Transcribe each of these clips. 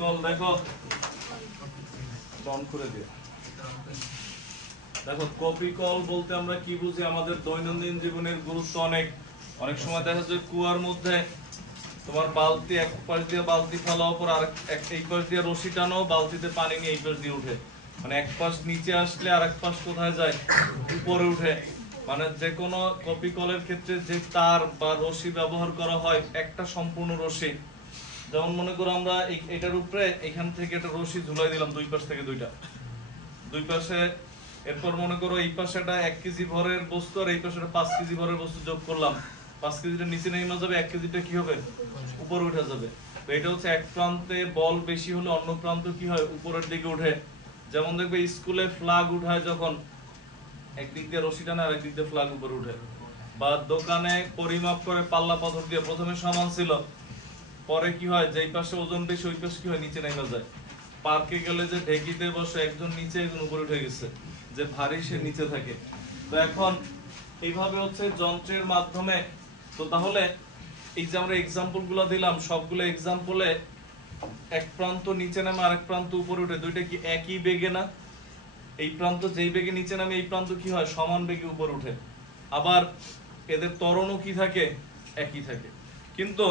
Call দেখো on করে দিও। দেখো কপি কল বলতে আমরা কি বুঝি, আমাদের দৈনন্দিন জীবনের গুরুত্ব অনেক। অনেক সময় দেখা যায় কুয়ার মধ্যে তোমার বালতি এক পাশ দিয়ে বালতি ফেলার পর আর এই পাশ দিয়ে রশি টানো, বালতিতে পানি নিয়ে এই পাশ দিয়ে উঠে, মানে এক পাশ নিচে আসলে আর এক পাশ কোথায় যায়, উপরে উঠে। মানে যে কোনো কপি কলের ক্ষেত্রে যে তার বা রশি ব্যবহার করা হয় একটা সম্পূর্ণ রশি। যেমন মনে করো আমরা এটার উপরে এখান থেকে একটা রশি ঝুলাই দিলাম, দুই পাশ থেকে দুই পাশে। এরপর মনে করো এই পাশে একটা 1 কেজি ভরের বস্তু আর এই পাশে 5 কেজি ভরের বস্তু যোগ করলাম। 5 কেজিটা নিচে নেমে যাবে, 1 কেজিটা কি হবে, উপরে উঠে যাবে। তো এটা হচ্ছে এক প্রান্তে বল বেশি হলে অন্য প্রান্ত কি হয়, উপরের দিকে উঠে। যেমন দেখবে স্কুলে ফ্ল্যাগ উঠায়, যখন একদিক দিয়ে রশি টানে আর একদিক দিয়ে ফ্ল্যাগ উপরে উঠে। বা দোকানে পরিমাপ করে পাল্লা পাথর দিয়ে প্রথমে সমান ছিল, পরে কি হয়, যেই পাশে ওজন বেশি ওই পাশে কি হয়, নিচে নেমে যায়। পার্কে গেলে যে ঢেকিতে বসে একজন নিচে একজন উপরে উঠে গেছে, যে ভারী সে নিচে থাকে। তো এখন এইভাবে হচ্ছে যন্ত্রের মাধ্যমে। তো তাহলে এই যে আমরা এক্সাম্পল গুলো দিলাম, সবগুলো এক্সাম্পলে এক প্রান্ত নিচে নামে আরেক প্রান্ত উপরে উঠে, দুইটা কি একই বেগে না? এই প্রান্ত যেই বেগে নিচে নামে এই প্রান্ত কি হয়, সমান বেগে উপরে উঠে। আবার এদের ত্বরণও কি থাকে, একই থাকে। কিন্তু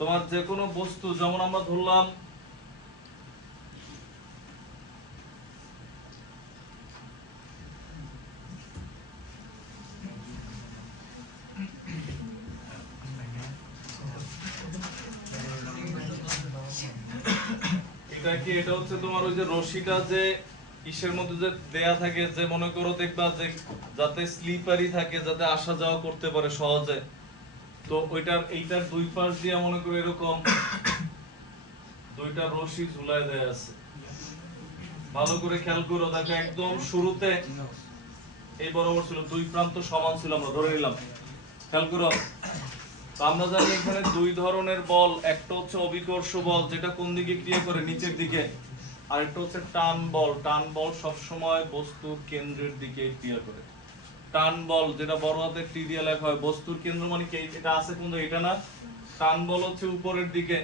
তোমার যে কোনো বস্তু, যেমন আমরা ধরলাম এটা হচ্ছে তোমার ওই যে রশিটা যে ইসের মধ্যে যে দেয়া থাকে, যে মনে করো দেখবা যে যাতে স্লিপারি থাকে, যাতে আসা যাওয়া করতে পারে সহজে। তো এইটার দুই পাশ দিয়ে মনে করো এরকম দুইটা রশি ঝুলায় দেয়া আছে। ভালো করে খেয়াল করো, দেখো একদম শুরুতে এই বরাবর ছিল, দুই প্রান্ত সমান ছিল, আমরা ধরে নিলাম। খেয়াল করো, আমরা জানি এখানে দুই ধরনের বল, একটা হচ্ছে অভিকর্ষ বল, যেটা কোন দিকে ক্রিয়া করে, নিচের দিকে। আর একটা হচ্ছে টান বল। টান বল সব সময় বস্তুর কেন্দ্রের দিকে ক্রিয়া করে। টান বল, যেটা বড় হাতের টি দিয়ে লেখা হয়, বস্তুর কেন্দ্র মানে কি, এটা আছে কিন্তু এটা না। টান বল হচ্ছে উপরের দিকে,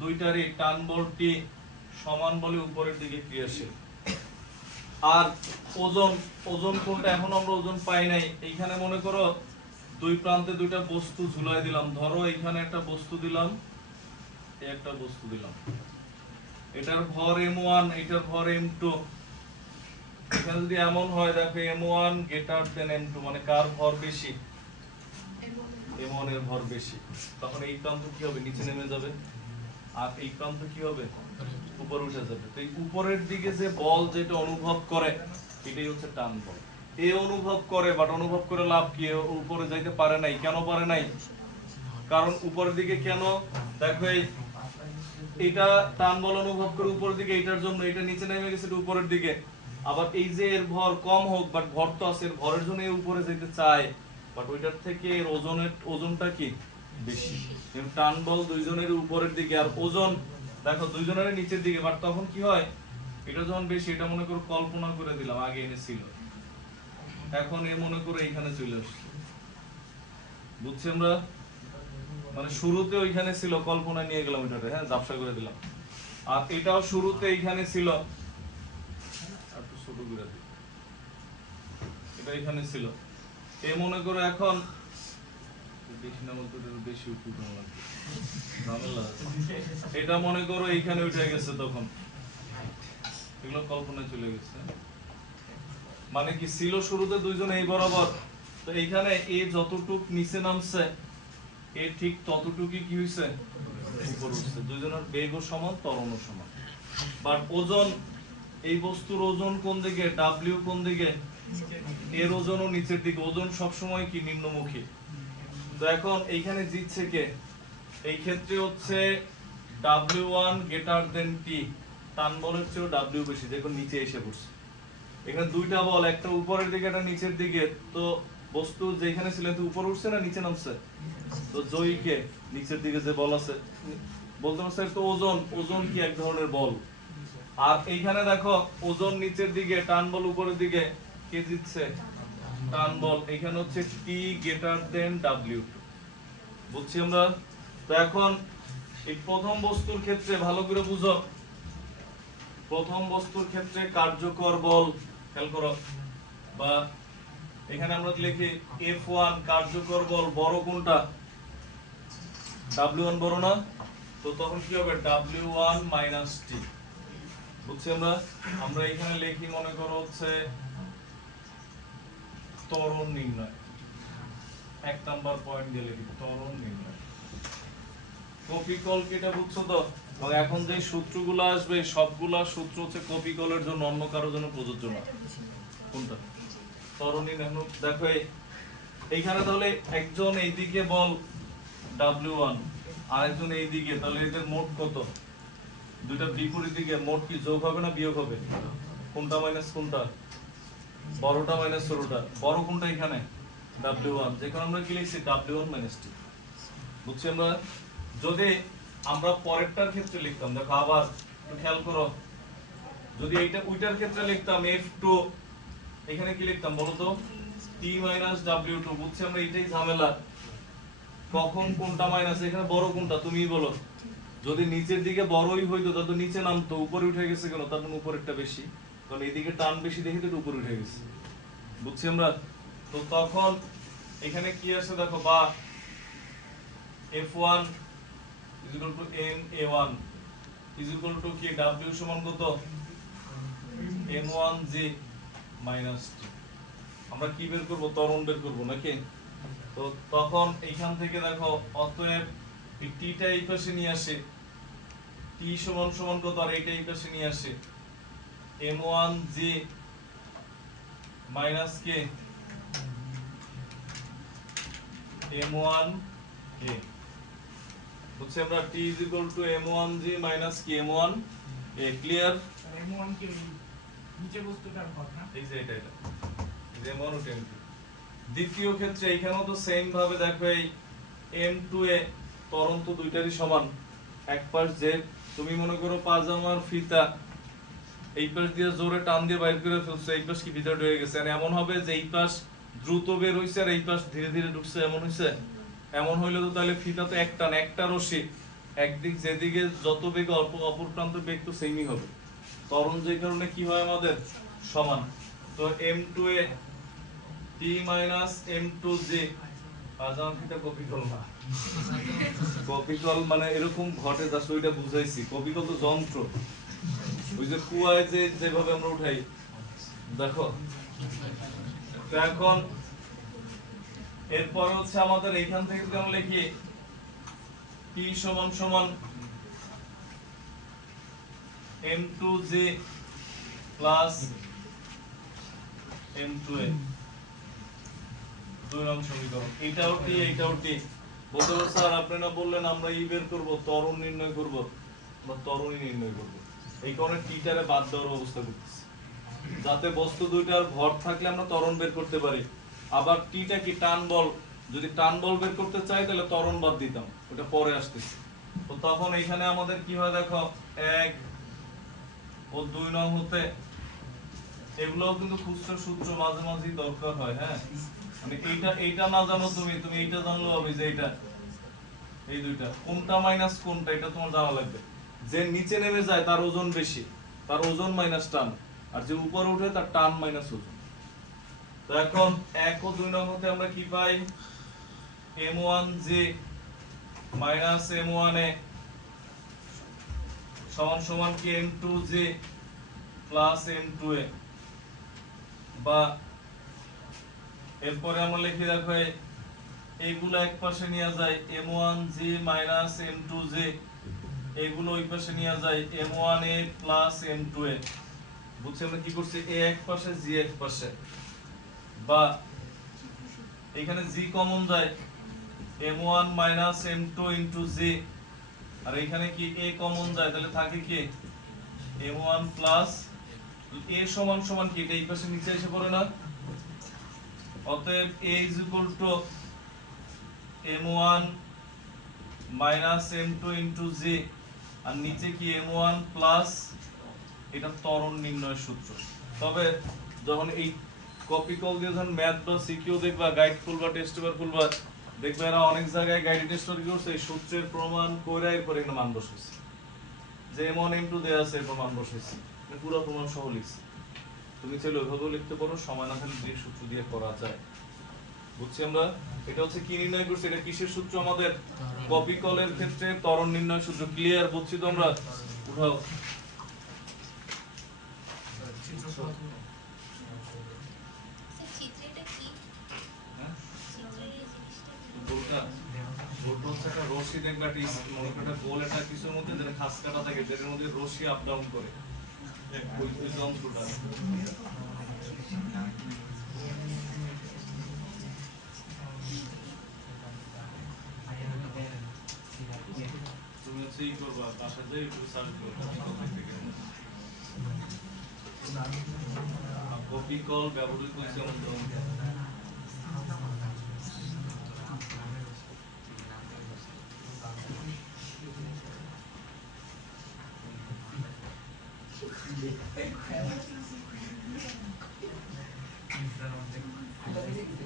দুইটারই টান বলটি সমান বলে উপরের দিকে ক্রিয়াশীল। আর ওজন কোনটা, এখন আমরা ওজন পাই নাই। এইখানে মনে করো দুই প্রান্তে দুইটা বস্তু ঝুলাই দিলাম। ধরো এইখানে একটা বস্তু দিলাম, একটা বস্তু দিলাম, এটার ভর m1, এটার ভর m2। এখানে যদি এমন হয়, দেখো m1 গ্রেটার দেন m2, মানে কার ভর বেশি, m1 এর ভর বেশি। তখন এই প্রান্ত কি হবে, নিচে নেমে যাবে, আর এই প্রান্ত কি হবে, উপরে উঠে যাবে। তো এই উপরের দিকে যে বল যেটা অনুভব করে, এটাই হচ্ছে টান বল। এই অনুভব করে, বাট অনুভব করে লাভ কি, উপরে যাইতে পারে নাই। কেন পারে নাই? কারণ উপরের দিকে কেন, দেখো এইটা টান বল অনুভব করে উপরের দিকে, এইটার জন্য এটা নিচে নেমে গেছে উপরের দিকে। আবার এই যে এর ভর কম হোক, বাট ভর তো আছে, এর ভরের জন্য এর উপরে যেতে চায়, বাট ওইটার থেকে এর ওজনটা কি বেশি। টান বল দুইজনের উপরের দিকে, আর ওজন দেখো দুইজনের নিচের দিকে। বাট তখন কি হয়, এটা যখন বেশি, এটা মনে করো কল্পনা করে দিলাম আগে এনেছিল, এখন এ মনে করো এইখানে চলে আসছে। বুঝছি আমরা? মানে শুরুতে ওইখানে ছিল, কল্পনা নিয়ে গেলাম এটাতে, হ্যাঁ ঝাপসা করে দিলাম। আর এটাও শুরুতে এইখানে ছিল, একটু ছোট করে দিই, এটা এখানে ছিল। এ মনে করো এখন বেশি না বলতে বেশি উঠে লাগবে, এটা মনে করো এইখানে উঠে গেছে, তখন এগুলো কল্পনায় চলে গেছে। মানে কি ছিল শুরুতে দুইজন এই বরাবর, তো এইখানে এ যতটুক নিচে নামছে, এ ঠিক ততটুকুই কি হইছে, উপরে উঠছে। দুইজনের বেগও সমান, ত্বরণও সমান। বাট ওজন, এই বস্তুর ওজন কোন দিকে, ডাব্লিউ কোন দিকে, এর ওজনও নিচের দিকে। ওজন সব সময় কি নিম্নমুখী। তো এখন এইখানে জিতছে কে, এই ক্ষেত্রে হচ্ছে W1 গ্রেটার দেন T। টান বলের চেয়েও W বেশি, দেখুন নিচে এসে পড়ছে। এখানে দুইটা বল, একটা উপরের দিকে একটা নিচের দিকে। তো বস্তু যেখানে ছিল তো উপরে উঠছে না নিচে নামছে, তো জয়ীকে নিচের দিকে যে বল আছে, বলতে পারছে তো ওজন কি এক ধরনের বল। আর এইখানে দেখো ওজন নিচের দিকে, টান বল উপরের দিকে, কে জিতছে, টান বল। এখানে হচ্ছে T গ্রেটার দেন W। বুঝছি আমরা? তো এখন এই প্রথম বস্তুর ক্ষেত্রে ভালো করে বুঝো, প্রথম বস্তুর ক্ষেত্রে কার্যকর বল খেয়াল করো, বা এখানে আমরা লিখি F1 কার্যকর বল বড় কোনটা, W1 বড় না, তো তখন কি হবে W1 - T। বুঝছি আমরা এখানে লিখি মনে করো হচ্ছে ত্বরণ নির্ণয়, এক নাম্বার পয়েন্ট দিয়ে লিখি ত্বরণ নির্ণয়। কপিকল কি এটা বুঝছো তো? এবং এখন যে সূত্রগুলো আসবে সবগুলা সূত্র হচ্ছে কপিকলের জন্য, অন্য কারোর জন্য প্রযোজ্য না। কোনটা ত্বরণ নির্ণয়? দেখো এইখানে তাহলে একজন এইদিকে বল W1 আর একজন এইদিকে, তাহলে এদের মোট কত? দুইটা বিপরীত দিকে মোট কি যোগ হবে না বিয়োগ হবে? কোনটা মাইনাস কোনটা? বড়টা মাইনাস ছোটটা। বড় কোনটা এখানে? W1, যেখানে আমরা কি লিখছি W1 - T। বুঝছি আমরা? যদি আমরা পরেরটার ক্ষেত্রে লিখতাম, দেখো আবার খেয়াল করো, যদি এইটা ওইটার ক্ষেত্রে লিখতাম F2, এখানে কি লিখতাম বলো তো? T - W2। বুঝছি আমরা, এটাই ঝামেলা। কখন কোনটা মাইনাস, এখানে বড় কোনটা তুমিই বলো। যদি নিচের দিকে বড়ই হইতো তাহলে নিচে নামতো, উপরে উঠে গেছে কেন? তার মানে উপরেরটা বেশি, কারণ এইদিকে টান বেশি দেখে তো উপরে উঠে গেছে। বুঝছি আমরা? তো তখন এখানে কি আছে দেখো, বা F1 = MA1 = কি W সমান কত? M1G - T। আমরা কি বের করব? ত্বরণ বের করব নাকি? তো তখন এইখান থেকে দেখো, অতএব এই T টা এই পাশে নিয়ে আসে, T সমান কত, আর এইটা এই পাশে নিয়ে আসে M1G - K M1K। বুঝছি আমরা? T = M1G - K M1K। Clear? M1 কে নিচে বস্তুটার ঘর না, এই যে এটা M1 ও M2। দ্বিতীয় ক্ষেত্রে এখানেও তো সেম ভাবে দেখো, এই M2 এ ত্বরণ তো দুইটারই সমান। এক পাশ যে তুমি মনে করো পাজামার ফিতা এই পাশ দিয়ে জোরে টান দিয়ে বাইর করে ফেলছো, এই পাশ কি ভিতরে ঢুকে গেছে, এমন হবে যে এই পাশ দ্রুত বের হইছে আর এই পাশ ধীরে ধীরে ঢুকছে, এমন হইছে। এমন হইলে তো তাহলে ফিতা তো একটা রশি, একদিক যেদিকে যত বেগ অপর প্রান্ত বেগ তো সেমই হবে। ত্বরণ যে কারণে কি হয় আমাদের সমান। তো M2 এ T - M2G, পাজামা ফিতা কপিকল না। কপিকল মানে এরকম ঘটে, যা ওইটা বুঝাইছি। কপিকল তো যন্ত্র, ওই যে কুয়ায় যে যেভাবে আমরা উঠাই, দেখো। তো এখন এরপর হচ্ছে আমাদের এইখান থেকে যদি আমরা লিখি T = M2G + M2A, 2 নং সমীকরণ। এটাও T এইটাও T। বলতে পারো স্যার আপনি না বললেন আমরা ই বের করব, ত্বরণ নির্ণয় করব, বা ত্বরণই নির্ণয় করব। এই কারণে টিটারে বাদ দেওয়ার ব্যবস্থা করতেছি, যাতে বস্তু দুইটার ভর থাকলে আমরা ত্বরণ বের করতে পারি। আবার টিটা কি টান বল, যদি টান বল বের করতে চাই তাহলে ত্বরণ বাদ দিতাম, ওটা পরে আসতেছে। তো তখন এখানে আমাদের কি হয় দেখো, 1 ও 2 নং হতে এগুলোও কিন্তু খুচরা সূত্র মাঝে মাঝেই দরকার হয়। হ্যাঁ, মানে এইটা না জানো তুমি এইটা জানলেও হবে যে এইটা, এই দুইটা কোনটা মাইনাস কোনটা এটা তোমার জানা লাগবে। যে নিচে নেমে যায় তার ওজন বেশি, তার ওজন মাইনাস টান, আর যে উপরে উঠে তার টান মাইনাস ওজন। তো এখন 1 ও 2 নং হতে আমরা কি পাই? M1G - M1A সমান কি M2G + M2A, বা এরপরে আমরা লিখি দেখো, এইগুলো এক পাশে নিয়ে যায় M1G - M2G, এইগুলো ওই পাশে নিয়ে যায় M1A + M2A। বুঝছি আমরা কি করছি? A এক পাশে G এক পাশে, বা এখানে G কমন যায় M1 - M2 * G, আর এখানে কি A কমন যায়, তাহলে থাকে কি M1 + A সমান কি এটা এই পাশে নিচে এসে পড়ে না? অতএব A = M1 - M2 * G, আর নিচে কি M1 প্লাস, এটা ত্বরণ নির্ণয়ের সূত্র। তবে যখন এই কপিকল দিয়ে যখন ম্যাথ বা সিকিউ দেখবা, গাইড খুলবা, টেস্ট পেপার খুলবা, দেখবে এরা অনেক জায়গায় গাইডেড স্টোরি করছে এই সূত্রের প্রমাণ কইরা এরপর এখানে মান বসাইছে যে m1 m2 দেয়া আছে এরপর মান বসাইছে মানে পুরো প্রমাণ সহ লিখছে তুমি চাইলে ওইভাবেও লিখতে পারো সময় না থাকলে যে সূত্র দিয়ে করা যায় বুঝছি আমরা এটা হচ্ছে কি নির্ণয় করছি এটা কিসের সূত্র আমাদের কপি কলের ক্ষেত্রে ত্বরণ নির্ণয় সূত্র ক্লিয়ার বুঝছি তো আমরা উঠাও হ্যাঁ বলটা বলটা হচ্ছে একটা রশি দেখবে একটা মনে করো একটা গোল একটা কিছুর মধ্যে যেটা খাস কাটা থাকে যেটার মধ্যে রশি আপ ডাউন করে ওই যন্ত্রটা তুমি হচ্ছে ই করবা বাসা যেয়ে একটু সার্চ করবা কপি কল ব্যবহৃত হচ্ছে আমাদের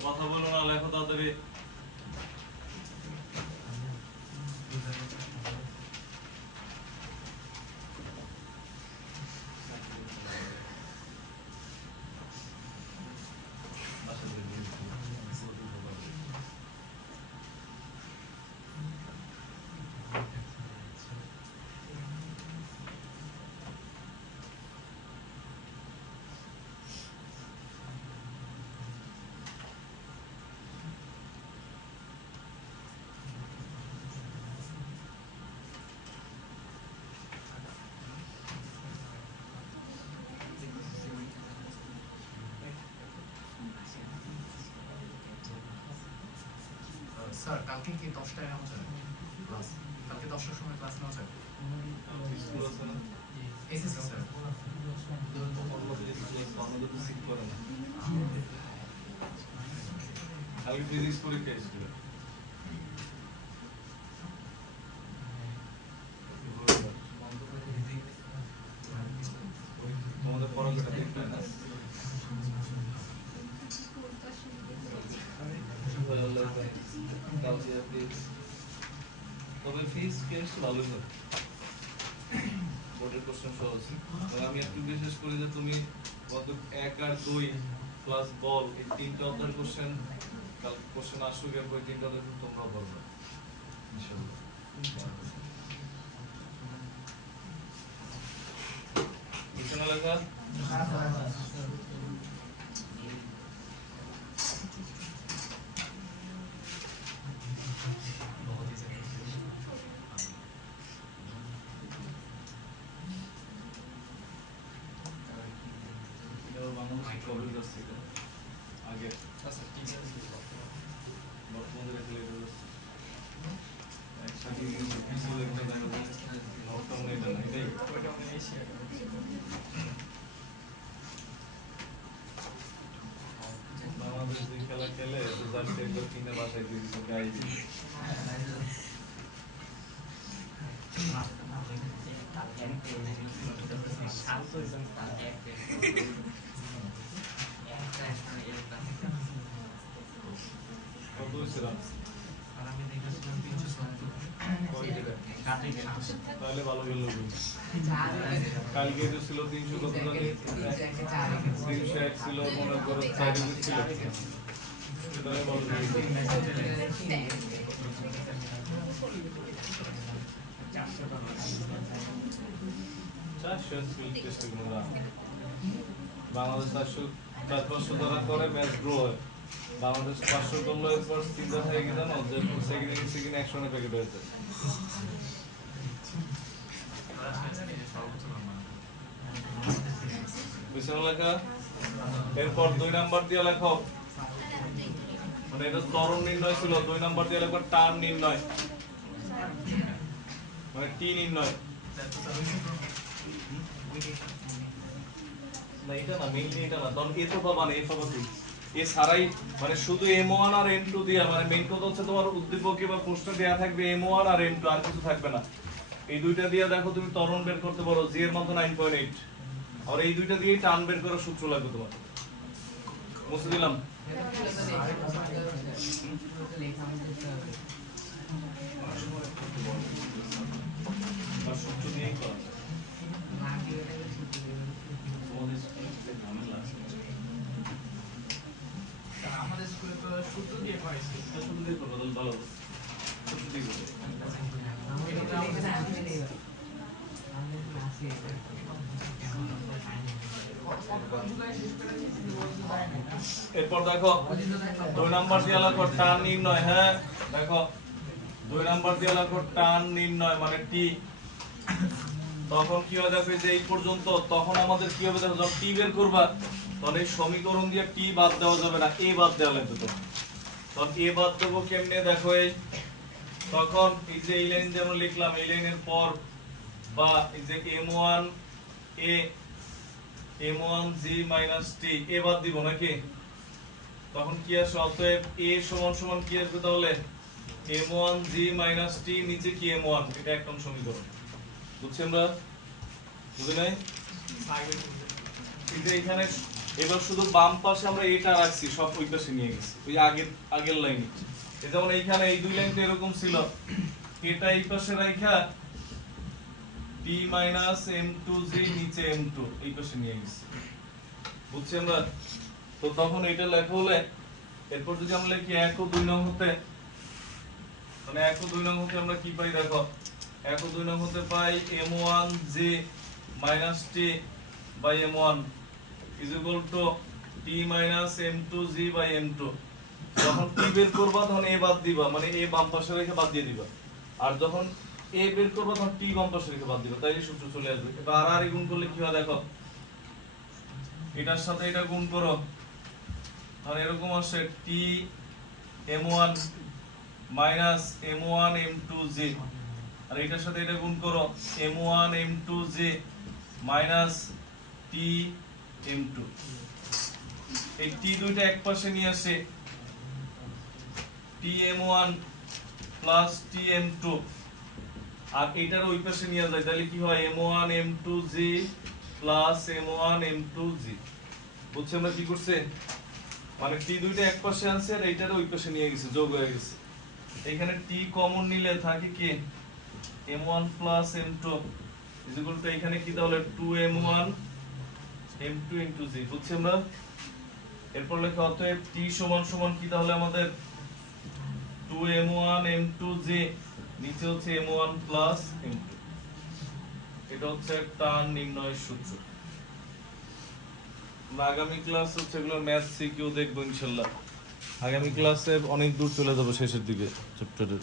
কথা বলো না লেখো তাড়াতাড়ি স্যার কালকে কি 10টায় নেওয়া যাবে ক্লাস কালকে 10টার সময় ক্লাস নেওয়া যাবে স্কুল আছে না এসএসসি স্যার আমি ফিজিক্স পরীক্ষা ছিল তোমাদের পড়াশোনা দেখবে না তবে ফিজ কেস ভালোই হবে বোর্ডের কোশ্চেন সহজ তবে আমি একটু বিশেষ করি যে তুমি কত 1 আর 2 প্লাস বল এই তিনটা অর্ডার কোশ্চেন কাল কোশ্চেন আসুক এরপর তিনটা অর্ডার তোমরা বলবে ইনশাআল্লাহ বুঝছেন লেখা আগে বর্তমানে একসাথে বাংলাদেশ যে খেলা খেলে কিনে বাসায় দিয়েছে গাই কত হয়েছিল তাহলে ভালো গেল কালকে তো ছিল 300 কত জানি 301 ছিল মনে করো 4 ছিল তাহলে ভালো বাংলাদেশ 400 ধরা করে ম্যাচ ড্র হয় বাংলাদেশ 500 করলো এরপর চিন্তা হয়ে গেল না যে সেকেন্ড 100 এর প্যাকেট হয়েছে বুঝছেন লেখা এরপর 2 নাম্বার দিয়ে লেখো মানে এটা ত্বরণ নির্ণয় ছিল 2 নাম্বার দিয়ে লেখো টান নির্ণয় মানে টি নির্ণয় না এটা না মেইনলি এটা না তখন এ তো পাবা না এ পাবা তুই এ ছাড়াই মানে শুধু m1 আর m2 দিয়া মানে মেইন কথা হচ্ছে তোমার উদ্দীপকে বা প্রশ্ন দেয়া থাকবে m1 আর m2 আর কিছু থাকবে না এই দুইটা দিয়ে দেখো তুমি ত্বরণ বের করতে পারো জি এর মত 9.8 আর এই দুইটা দিয়েই টান বের করার সূত্র লাগবে তোমার মুছে দিলাম আর সূত্র দিয়েই করা যায়। তোমাদের স্কুলে যে ঝামেলা আছে, আমাদের স্কুলে তো সূত্র দিয়ে পড়াইছে। এটা সূত্র দিয়ে করবো, তাহলে ভালো হবে। সূত্র দিয়ে করবো। এরপর দেখো 2 নাম্বার দিয়ে লাগো টান নির্ণয়। হ্যাঁ দেখো 2 নাম্বার দিয়ে লাগো টান নির্ণয় মানে টি। তখন কি হবে দেখো যে এই পর্যন্ত, তখন আমাদের কি হবে দেখো, যখন টি বের করবা তখন এই সমীকরণ দিয়ে টি বাদ দেওয়া যাবে না, এ বাদ দেওয়া লাগবে। তো তখন এ বাদ দেবো কেমনে দেখো, এই তখন এই যে এই লাইন যেমন লিখলাম, এই লাইনের পর বা এই যে m1 a m1 g - t এ বাদ দিব নাকি, তখন কি আসে, অতএব a সমান সমান কি আসবে তাহলে m1 g - t নিচে কি m1, এটা এক নং সমীকরণ। বুঝছি আমরা? বুঝি নাই? এই যে এখানে এবার শুধু বাম পাশে আমরা এটা রাখছি, সব ওই পাশে নিয়ে গেছি, ওই আগের লাইনে। যেমন এইখানে এই দুই লাইন তো এরকম ছিল, এটা এই পাশে রাখা t - m2g নিচে m2 এই পাশে নিয়ে গেছি। বুঝছি আমরা? তো তখন এটা লেখা হলে এরপর যদি আমরা লিখি 1 ও 2 নং হতে, মানে 1 ও 2 নং হতে আমরা কি পাই দেখো, 1 ও 2 নং হতে পাই m1g - t by m1 is equal to t - m2g by m2। যখন t বের করবা তখন a বাদ দিবা, মানে a বাম পাশে রেখে বাদ দিয়ে দিবা, আর যখন a বের করবা তখন t বাম পাশে রেখে বাদ দিবা, তাই এই সূত্র চলে আসবে। এবার আর গুণ করলে কি হয় দেখো, এটার সাথে এটা গুণ করো, আর এরকম আসে t m1 - m1 m2g, আর এটার সাথে এটা গুণ করো m1 m2g - t m2। এই t দুইটা এক পাশে নিয়ে আসে t m1 + t m2, আর এটার ওই পাশে নিয়ে যায়, তাহলে কি হয় m1 m2g + m1 m2g। বুঝছো আমরা কি করছে, মানে t দুইটা এক পাশে আনছে আর এইটার ওই পাশে নিয়ে গেছে, যোগ হয়ে গেছে। এখানে t কমন নিলে থাকে কি m1 + m2 = এখানে কি তাহলে 2m1 m2 * g। বুঝছি আমরা? এরপর লেখা অতএব t সমান সমান কি তাহলে আমাদের 2m1 m2g নিচে হচ্ছে m1 + m2। এটা হচ্ছে টান নির্ণয়ের সূত্র। আগামী ক্লাস হচ্ছে এগুলো ম্যাথ সিকিউ দেখবো ইনশাআল্লাহ। আগামী ক্লাসে অনেক দূর চলে যাবো শেষের দিকে চ্যাপ্টারের।